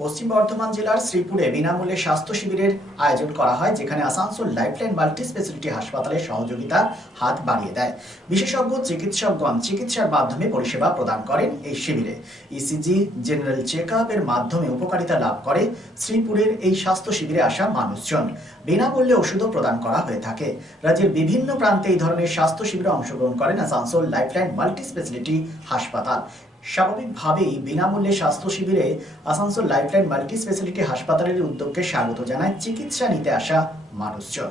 পশ্চিম বর্ধমান জেলার শ্রীপুরে বিনামূল্যে স্বাস্থ্য শিবিরের আয়োজন করা হয়, যেখানে আসানসোল লাইফলাইন মাল্টি স্পেশালিটি হাসপাতালের সহযোগিতা হাত বাড়িয়ে দেয়। বিশেষজ্ঞ, চিকিৎসকগণ চিকিৎসার মাধ্যমে পরিষেবা প্রদান করেন এই শিবিরে। ইসিজি জেনারেল চেক এর মাধ্যমে উপকারিতা লাভ করে শ্রীপুরের এই স্বাস্থ্য শিবিরে আসা মানুষজন। বিনামূল্যে ওষুধও প্রদান করা হয়ে থাকে। রাজ্যের বিভিন্ন প্রান্তে এই ধরনের স্বাস্থ্য শিবিরে অংশগ্রহণ করেন আসানসোল লাইফলাইন মাল্টি স্পেশালিটি হাসপাতাল। স্বাভাবিকভাবেই বিনামূল্যে স্বাস্থ্য শিবিরে আসানসোল লাইফলাইন মাল্টি স্পেশালিটি হাসপাতালের উদ্যোগকে স্বাগত জানায় চিকিৎসা নিতে আসা মানুষজন।